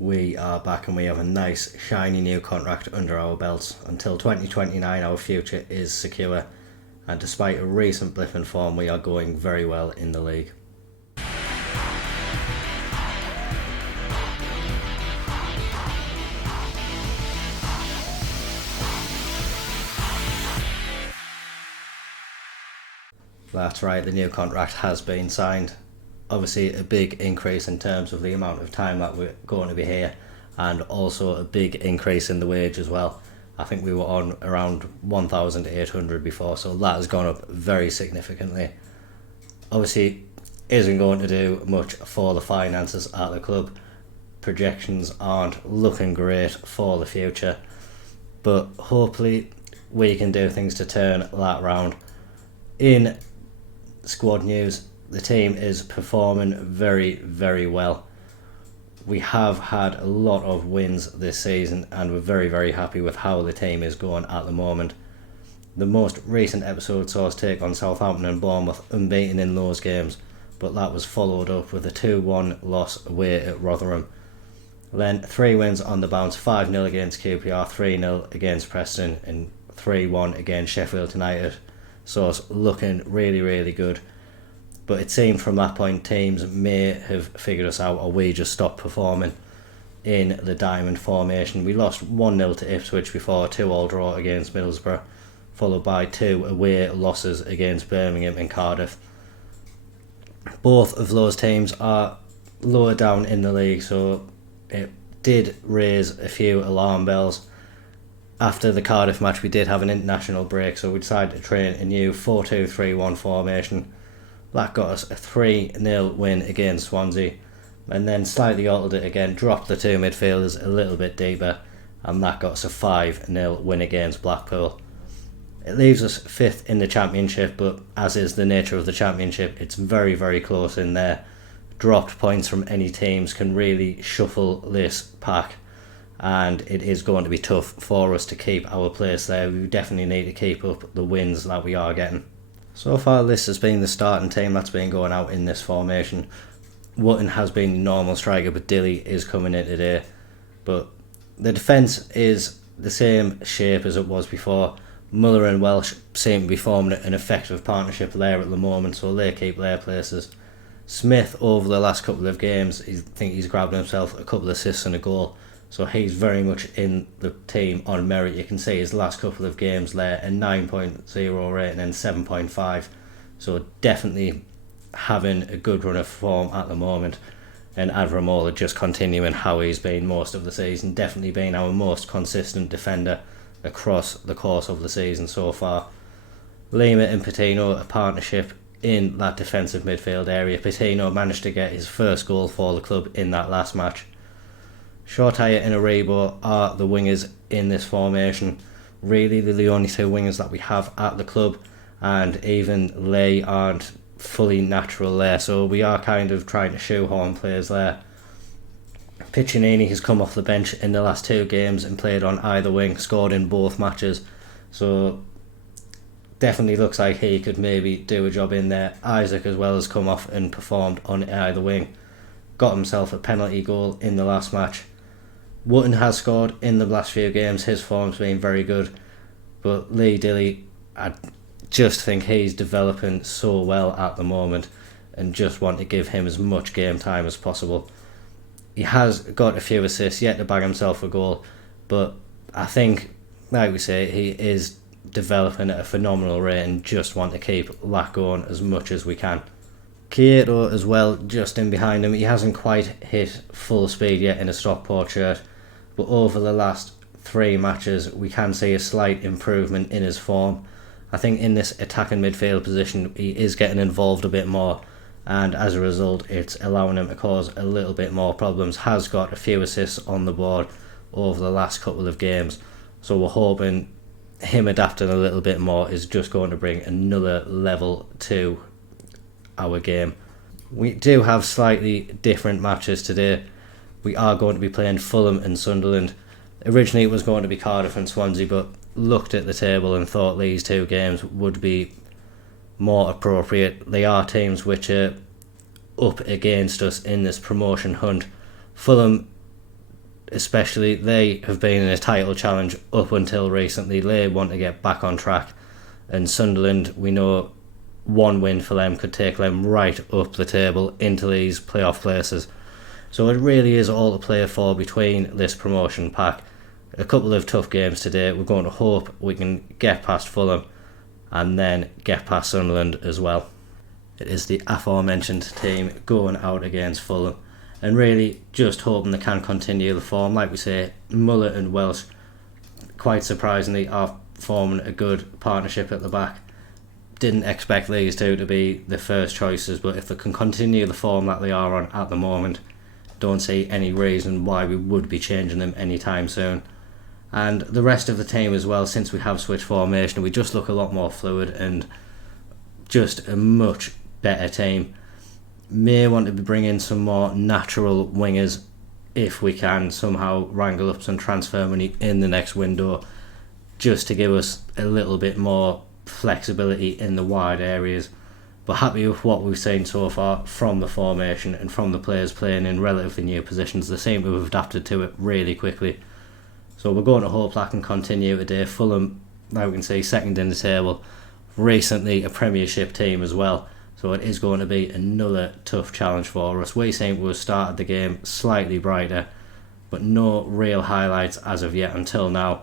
We are back and we have a nice shiny new contract under our belts. Until 2029 our future is secure, and despite a recent blip in form we are going very well in the league. That's right, the new contract has been signed. Obviously a big increase in terms of the amount of time that we're going to be here, and also a big increase in the wage as well. I think we were on around 1,800 before, so that has gone up very significantly. Obviously isn't going to do much for the finances at the club. Projections aren't looking great for the future, but hopefully we can do things to turn that round. In squad news, the team is performing very, very well. We have had a lot of wins this season and we're very, very happy with how the team is going at the moment. The most recent episode saw us take on Southampton and Bournemouth unbeaten in those games, but that was followed up with a 2-1 loss away at Rotherham. Then 3 wins on the bounce, 5-0 against QPR, 3-0 against Preston and 3-1 against Sheffield United. So it's looking really, really good. But it seemed from that point teams may have figured us out, or we just stopped performing in the diamond formation. We lost 1-0 to Ipswich before a 2-2 draw against Middlesbrough, followed by 2 away losses against Birmingham and Cardiff. Both of those teams are lower down in the league, so it did raise a few alarm bells. After the Cardiff match we did have an international break, so we decided to train a new 4-2-3-1 formation. That got us a 3-0 win against Swansea, and then slightly altered it again, dropped the 2 midfielders a little bit deeper, and that got us a 5-0 win against Blackpool. It leaves us 5th in the Championship, but as is the nature of the Championship, it's very, very close in there. Dropped points from any teams can really shuffle this pack, and it is going to be tough for us to keep our place there. We definitely need to keep up the wins that we are getting. So far this has been the starting team that's been going out in this formation. Wootton has been the normal striker, but Dilly is coming in today. But the defence is the same shape as it was before. Muller and Welsh seem to be forming an effective partnership there at the moment, so they keep their places. Smith, over the last couple of games, I think he's grabbed himself a couple of assists and a goal. So he's very much in the team on merit. You can see his last couple of games there, a 9.0 rating and 7.5. So definitely having a good run of form at the moment. And Avramola just continuing how he's been most of the season. Definitely been our most consistent defender across the course of the season so far. Lima and Patino, a partnership in that defensive midfield area. Patino managed to get his first goal for the club in that last match. Shortire and Aribo are the wingers in this formation. Really, they're the only 2 wingers that we have at the club, and even they aren't fully natural there, so we are kind of trying to shoehorn players there. Piccinini has come off the bench in the last 2 games and played on either wing, scored in both matches, so definitely looks like he could maybe do a job in there. Isaac as well has come off and performed on either wing. Got himself a penalty goal in the last match. Wootton has scored in the last few games, his form's been very good, but Lee Dilly, I just think he's developing so well at the moment and just want to give him as much game time as possible. He has got a few assists, yet to bag himself a goal, but I think, like we say, he is developing at a phenomenal rate and just want to keep that going as much as we can. Kyoto as well, just in behind him. He hasn't quite hit full speed yet in a Stockport shirt, but over the last 3 matches we can see a slight improvement in his form. I think in this attacking midfield position he is getting involved a bit more, and as a result it's allowing him to cause a little bit more problems. Has got a few assists on the board over the last couple of games, so we're hoping him adapting a little bit more is just going to bring another level to our game. We do have slightly different matches today. We are going to be playing Fulham and Sunderland. Originally it was going to be Cardiff and Swansea, but looked at the table and thought these 2 games would be more appropriate. They are teams which are up against us in this promotion hunt. Fulham especially, they have been in a title challenge up until recently. They want to get back on track, and Sunderland, we know one win for them could take them right up the table into these playoff places. So it really is all to play for between this promotion pack. A couple of tough games today. We're going to hope we can get past Fulham and then get past Sunderland as well. It is the aforementioned team going out against Fulham, and really just hoping they can continue the form. Like we say, Muller and Welsh, quite surprisingly, are forming a good partnership at the back. Didn't expect these two to be the first choices, but if they can continue the form that they are on at the moment, don't see any reason why we would be changing them anytime soon. And the rest of the team as well, since we have switched formation, we just look a lot more fluid and just a much better team. May want to bring in some more natural wingers if we can somehow wrangle up some transfer money in the next window, just to give us a little bit more flexibility in the wide areas. But happy with what we've seen so far from the formation and from the players playing in relatively new positions. They seem to have adapted to it really quickly. So we're going to hope that can continue today. Fulham, now we can see, second in the table. Recently a Premiership team as well. So it is going to be another tough challenge for us. We seem to have started the game slightly brighter, but no real highlights as of yet until now.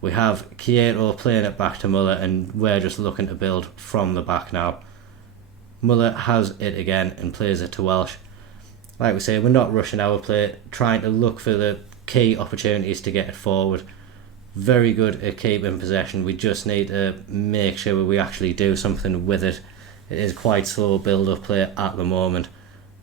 We have Kieto playing it back to Muller, and we're just looking to build from the back now. Muller has it again and plays it to Welsh. Like we say, we're not rushing our play, trying to look for the key opportunities to get it forward. Very good at keeping possession. We just need to make sure we actually do something with it. It is quite slow build-up play at the moment,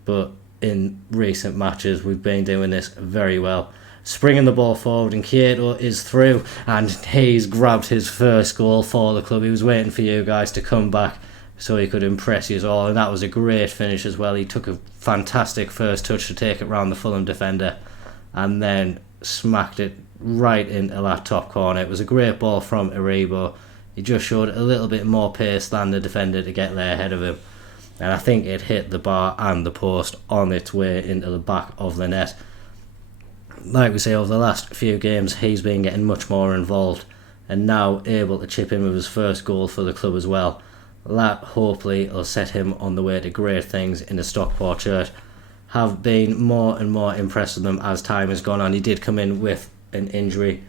but in recent matches we've been doing this very well. Springing the ball forward, and Kieto is through, and he's grabbed his first goal for the club. He was waiting for you guys to come back so he could impress you all, and that was a great finish as well. He took a fantastic first touch to take it round the Fulham defender and then smacked it right into that top corner. It was a great ball from Aribo. He just showed a little bit more pace than the defender to get there ahead of him, and I think it hit the bar and the post on its way into the back of the net. Like we say, over the last few games he's been getting much more involved and now able to chip in with his first goal for the club as well. That hopefully will set him on the way to great things in the Stockport shirt. Have been more and more impressed with him as time has gone on. He did come in with an injury.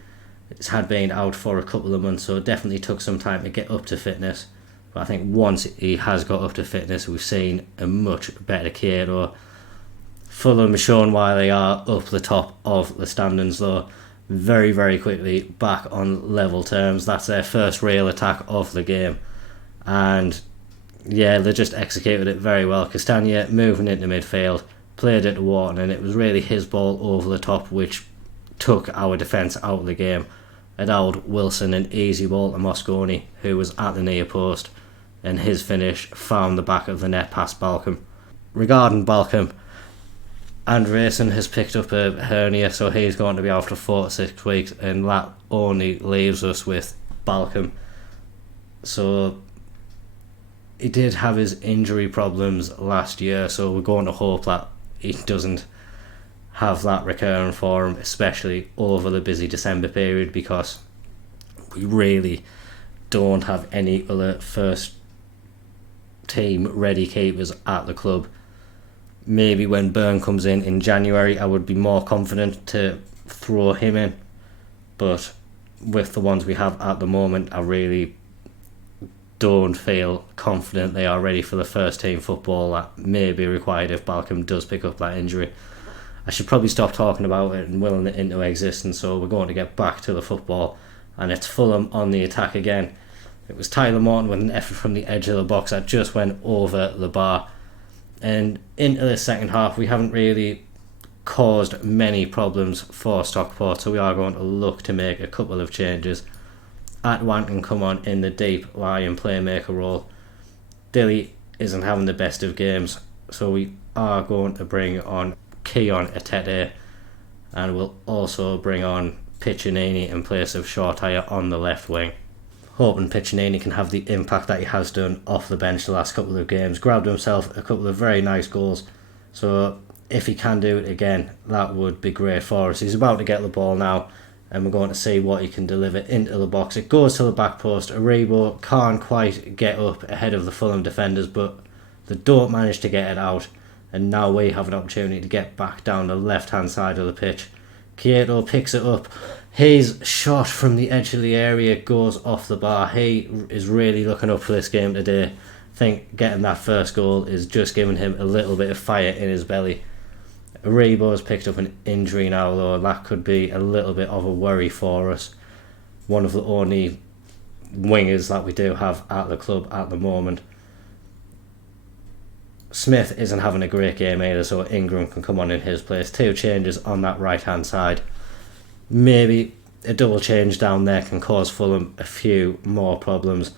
He's had been out for a couple of months, so it definitely took some time to get up to fitness. But I think once he has got up to fitness, we've seen a much better Kieto. Fulham has shown why they are up the top of the standings though. Very, very quickly back on level terms. That's their first real attack of the game. And yeah, they just executed it very well. Castagna moving into midfield, played it to Wharton, and it was really his ball over the top which took our defence out of the game. Allowed Wilson an easy ball to Mosconi, who was at the near post, and his finish found the back of the net past Balcom. Regarding Balcom, Andreasen has picked up a hernia, so he's going to be out for 4 to 6 weeks, and that only leaves us with Balcom. So he did have his injury problems last year, so we're going to hope that he doesn't have that recurring for him, especially over the busy December period, because we really don't have any other first team ready keepers at the club. Maybe when Byrne comes in January I would be more confident to throw him in, but with the ones we have at the moment I really don't feel confident they are ready for the first team football that may be required if Balcom does pick up that injury. I should probably stop talking about it and willing it into existence, so we're going to get back to the football, and it's Fulham on the attack again. It was Tyler Morton with an effort from the edge of the box that just went over the bar. And into the second half we haven't really caused many problems for Stockport, so we are going to look to make a couple of changes. Atwan can come on in the deep lying playmaker role. Dilly isn't having the best of games, so we are going to bring on Keon Atete, and we'll also bring on Piccinini in place of Shortire on the left wing. Hoping Piccinini can have the impact that he has done off the bench the last couple of games. Grabbed himself a couple of very nice goals, so if he can do it again, that would be great for us. He's about to get the ball now, and we're going to see what he can deliver into the box. It goes to the back post. Aribo can't quite get up ahead of the Fulham defenders, but they don't manage to get it out. And now we have an opportunity to get back down the left-hand side of the pitch. Kieto picks it up. His shot from the edge of the area goes off the bar. He is really looking up for this game today. I think getting that first goal is just giving him a little bit of fire in his belly. Aribo's picked up an injury now, though. That could be a little bit of a worry for us. One of the only wingers that we do have at the club at the moment. Smith isn't having a great game either, so Ingram can come on in his place. 2 changes on that right hand side. Maybe a double change down there can cause Fulham a few more problems.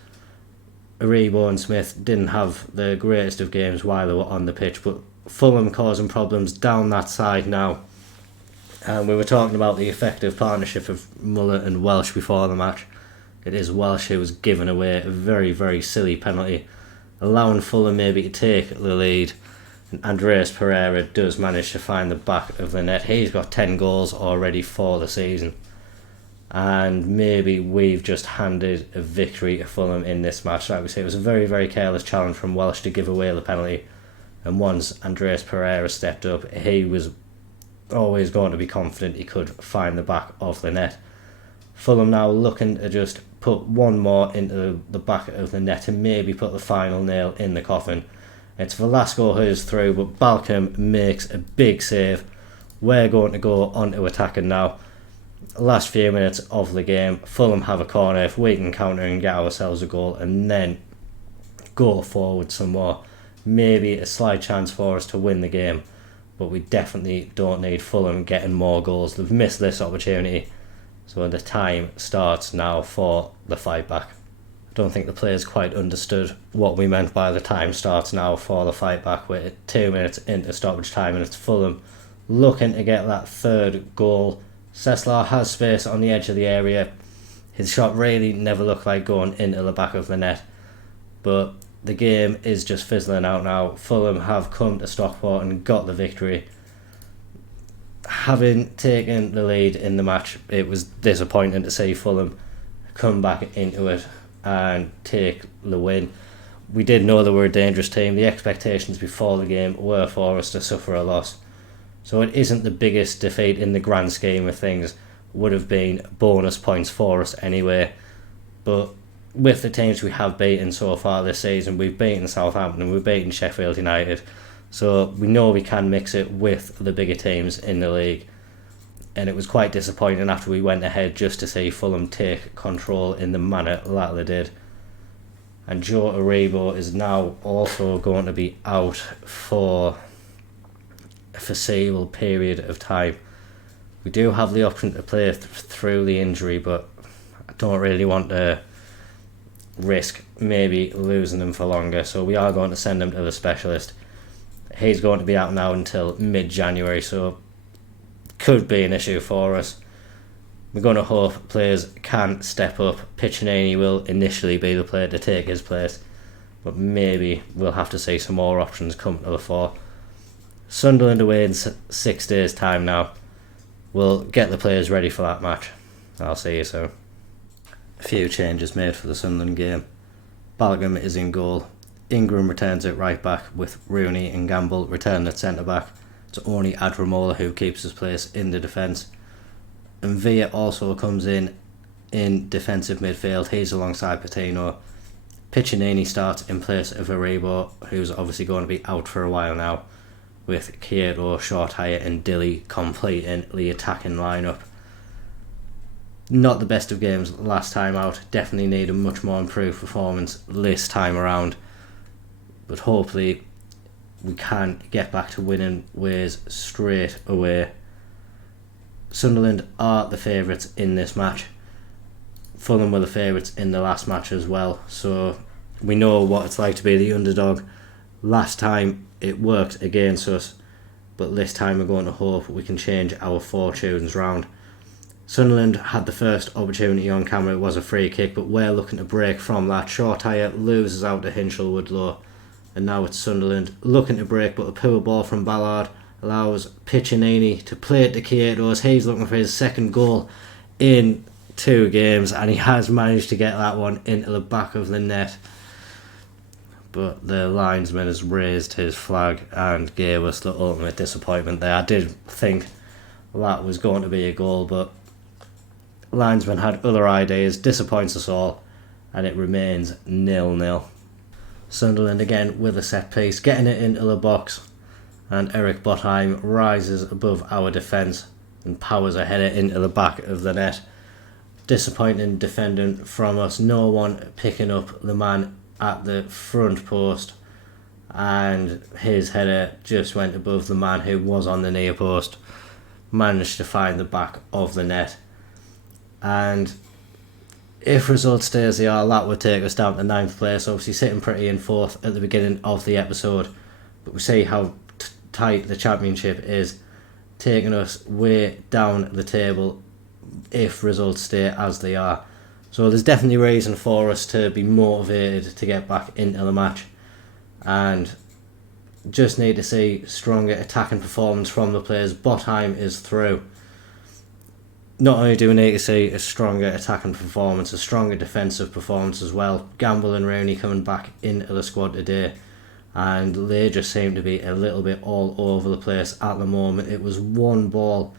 Aribo and Smith didn't have the greatest of games while they were on the pitch, but Fulham causing problems down that side now. And we were talking about the effective partnership of Muller and Welsh before the match. It is Welsh who was giving away a very, very silly penalty, allowing Fulham maybe to take the lead. And Andreas Pereira does manage to find the back of the net. He's got 10 goals already for the season. And maybe we've just handed a victory to Fulham in this match. Like we say, it was a very, very careless challenge from Welsh to give away the penalty. And once Andreas Pereira stepped up, he was always going to be confident he could find the back of the net. Fulham now looking to just put one more into the back of the net and maybe put the final nail in the coffin. It's Velasco who's through, but Balcom makes a big save. We're going to go on to attacking now. Last few minutes of the game, Fulham have a corner. If we can counter and get ourselves a goal and then go forward some more, maybe a slight chance for us to win the game, but we definitely don't need Fulham getting more goals. They've missed this opportunity, so the time starts now for the fight back. I don't think the players quite understood what we meant by the time starts now for the fight back. We're 2 minutes into stoppage time and it's Fulham looking to get that third goal. Seslar has space on the edge of the area. His shot really never looked like going into the back of the net, but the game is just fizzling out now. Fulham have come to Stockport and got the victory. Having taken the lead in the match, it was disappointing to see Fulham come back into it and take the win. We did know they were a dangerous team. The expectations before the game were for us to suffer a loss. So it isn't the biggest defeat in the grand scheme of things. Would have been bonus points for us anyway. But with the teams we have beaten so far this season, we've beaten Southampton and we've beaten Sheffield United. So we know we can mix it with the bigger teams in the league. And it was quite disappointing after we went ahead just to see Fulham take control in the manner that they did. And Joe Aribo is now also going to be out for a foreseeable period of time. We do have the option to play through the injury, but I don't really want to risk maybe losing him for longer, so we are going to send him to the specialist. He's going to be out now until mid-January, so could be an issue for us. We're going to hope players can step up. Piccinini will initially be the player to take his place, but maybe we'll have to see some more options come to the fore. Sunderland away in 6 days' time now. We'll get the players ready for that match. I'll see you soon. A few changes made for the Sunderland game. Balcom is in goal. Ingram returns at right back, with Rooney and Gamble returning at centre back. It's only Adramola who keeps his place in the defence. And Villa also comes in defensive midfield. He's alongside Patino. Piccinini starts in place of Aribo, who's obviously going to be out for a while now, with Kieto, Shortire and Dilly completing the attacking lineup. Not the best of games last time out. Definitely need a much more improved performance this time around. But hopefully we can get back to winning ways straight away. Sunderland are the favourites in this match. Fulham were the favourites in the last match as well. So we know what it's like to be the underdog. Last time it worked against us, but this time we're going to hope we can change our fortunes round. Sunderland had the first opportunity on camera. It was a free kick, but we're looking to break from that. Shortire loses out to Hinchelwood though, and now it's Sunderland looking to break, but a poor ball from Ballard allows Piccinini to play it to Kietos. He's looking for his second goal in 2 games, and he has managed to get that one into the back of the net. But the linesman has raised his flag and gave us the ultimate disappointment there. I did think that was going to be a goal, but linesman had other ideas, disappoints us all, and it remains 0-0. Sunderland again with a set piece, getting it into the box, and Eric Botheim rises above our defence and powers a header into the back of the net. Disappointing defending from us, no one picking up the man at the front post, and his header just went above the man who was on the near post, managed to find the back of the net. And if results stay as they are, that would take us down to 9th place, obviously sitting pretty in 4th at the beginning of the episode, but we see how tight the championship is, taking us way down the table if results stay as they are. So there's definitely reason for us to be motivated to get back into the match, and just need to see stronger attacking performance from the players. Botheim is through. Not only do we need to see a stronger attacking performance, a stronger defensive performance as well. Gamble and Rooney coming back into the squad today, and they just seem to be a little bit all over the place at the moment. It was one ball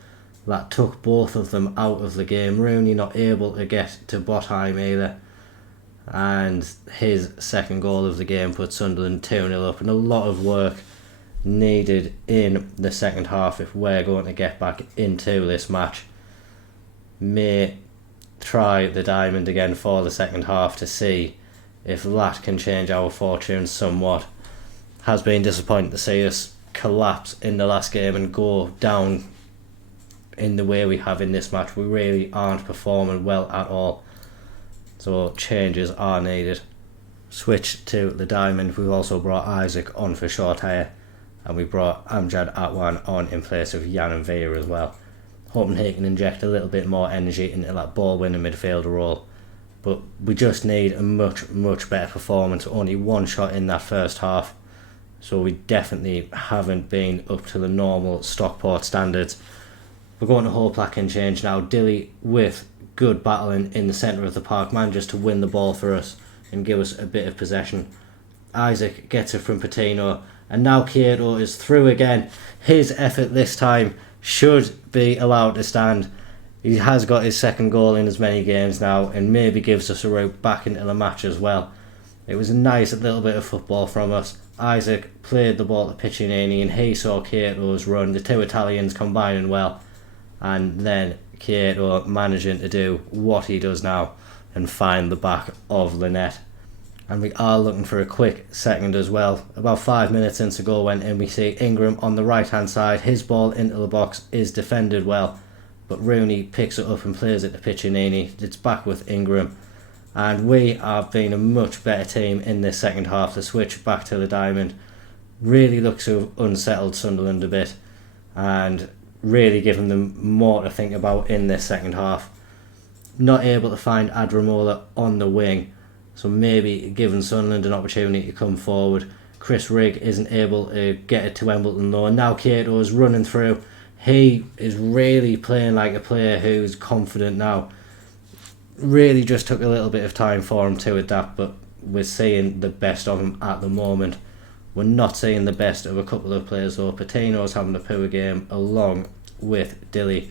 that took both of them out of the game. Rooney not able to get to Botheim either, and his second goal of the game put Sunderland 2-0 up, and a lot of work needed in the second half if we're going to get back into this match. May try the diamond again for the second half to see if that can change our fortunes somewhat. Has been disappointing to see us collapse in the last game and go down in the way we have in this match. We really aren't performing well at all, so changes are needed. Switch to the diamond. We've also brought Isaac on for short hire, and we brought Amjad Atwan on in place of Jan and Veer as well, hoping he can inject a little bit more energy into that ball-winning midfielder role. But we just need a much better performance. Only one shot in that first half, so we definitely haven't been up to the normal Stockport standards. We're going to whole plaque change now. Dilly, with good battling in the centre of the park, manages to win the ball for us and give us a bit of possession. Isaac gets it from Patino, and now Kieto is through again. His effort this time should be allowed to stand. He has got his second goal in as many games now, and maybe gives us a route back into the match as well. It was a nice little bit of football from us. Isaac played the ball to Piccinini, and he saw Kieto's run. The two Italians combining well, and then Kieto managing to do what he does now and find the back of the net. And we are looking for a quick second as well. About 5 minutes since the goal went in, we see Ingram on the right hand side. His ball into the box is defended well, but Rooney picks it up and plays it to Piccinini. It's back with Ingram, and we have been a much better team in this second half. The switch back to the diamond really looks to have unsettled Sunderland a bit, and really giving them more to think about in this second half. Not able to find Adramola on the wing, so maybe giving Sunderland an opportunity to come forward. Chris Rigg isn't able to get it to Embleton though, and now Kieto is running through. He is really playing like a player who's confident now. Really just took a little bit of time for him to adapt, but we're seeing the best of him at the moment. We're not seeing the best of a couple of players though. Patino's having a poor game along with Dilly.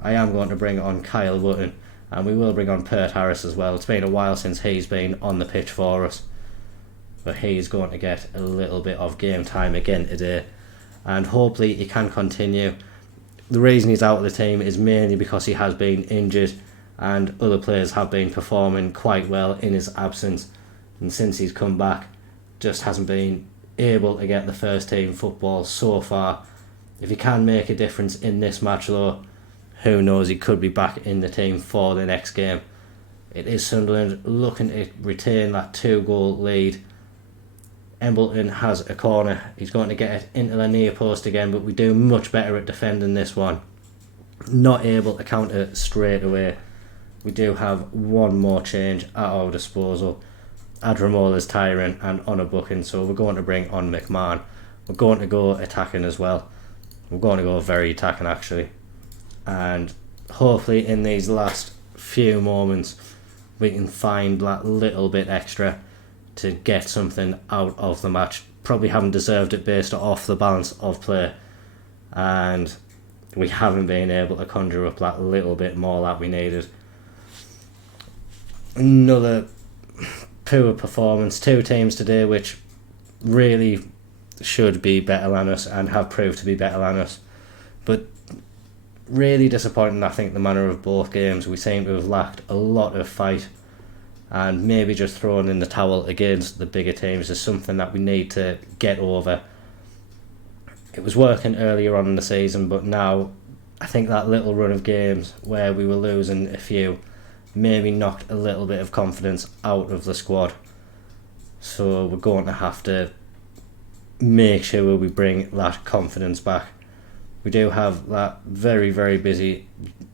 I am going to bring on Kyle Button, and we will bring on Pert Harris as well. It's been a while since he's been on the pitch for us, but he's going to get a little bit of game time again today, and hopefully he can continue. The reason he's out of the team is mainly because he has been injured, and other players have been performing quite well in his absence, and since he's come back just hasn't been able to get the first team football so far. If he can make a difference in this match though, who knows, he could be back in the team for the next game. It is Sunderland looking to retain that 2-goal lead. Embleton has a corner. He's going to get it into the near post again, but we do much better at defending this one. Not able to counter straight away. We do have one more change at our disposal. Adramola's tiring and on a booking, so we're going to bring on McMahon. We're going to go attacking as well. I'm going to go very attacking actually, and hopefully in these last few moments we can find that little bit extra to get something out of the match. Probably haven't deserved it based off the balance of play, and we haven't been able to conjure up that little bit more that we needed. Another poor performance. Two teams today which really should be better than us and have proved to be better than us, but really disappointing. I think the manner of both games, we seem to have lacked a lot of fight, and maybe just throwing in the towel against the bigger teams is something that we need to get over. It was working earlier on in the season, but now I think that little run of games where we were losing a few maybe knocked a little bit of confidence out of the squad. So we're going to have to make sure we bring that confidence back. We do have that very, very busy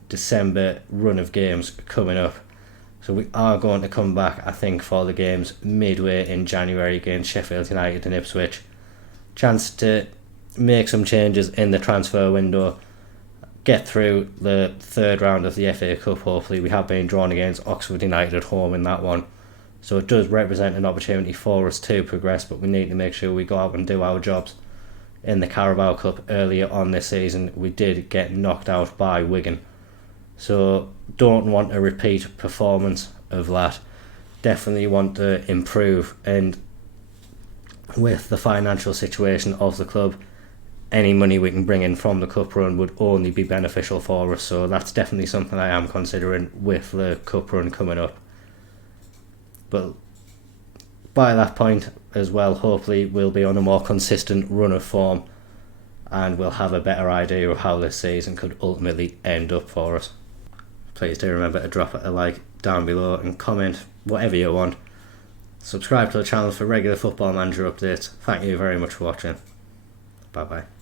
December run of games coming up. So we are going to come back, I think, for the games midway in January against Sheffield United and Ipswich. Chance to make some changes in the transfer window, get through the third round of the FA Cup hopefully. We have been drawn against Oxford United at home in that one, so it does represent an opportunity for us to progress, but we need to make sure we go out and do our jobs. In the Carabao Cup earlier on this season, we did get knocked out by Wigan, so don't want a repeat performance of that. Definitely want to improve, and with the financial situation of the club, any money we can bring in from the cup run would only be beneficial for us, so that's definitely something I am considering with the cup run coming up. But by that point as well, hopefully we'll be on a more consistent run of form, and we'll have a better idea of how this season could ultimately end up for us. Please do remember to drop a like down below and comment whatever you want. Subscribe to the channel for regular Football Manager updates. Thank you very much for watching. Bye bye.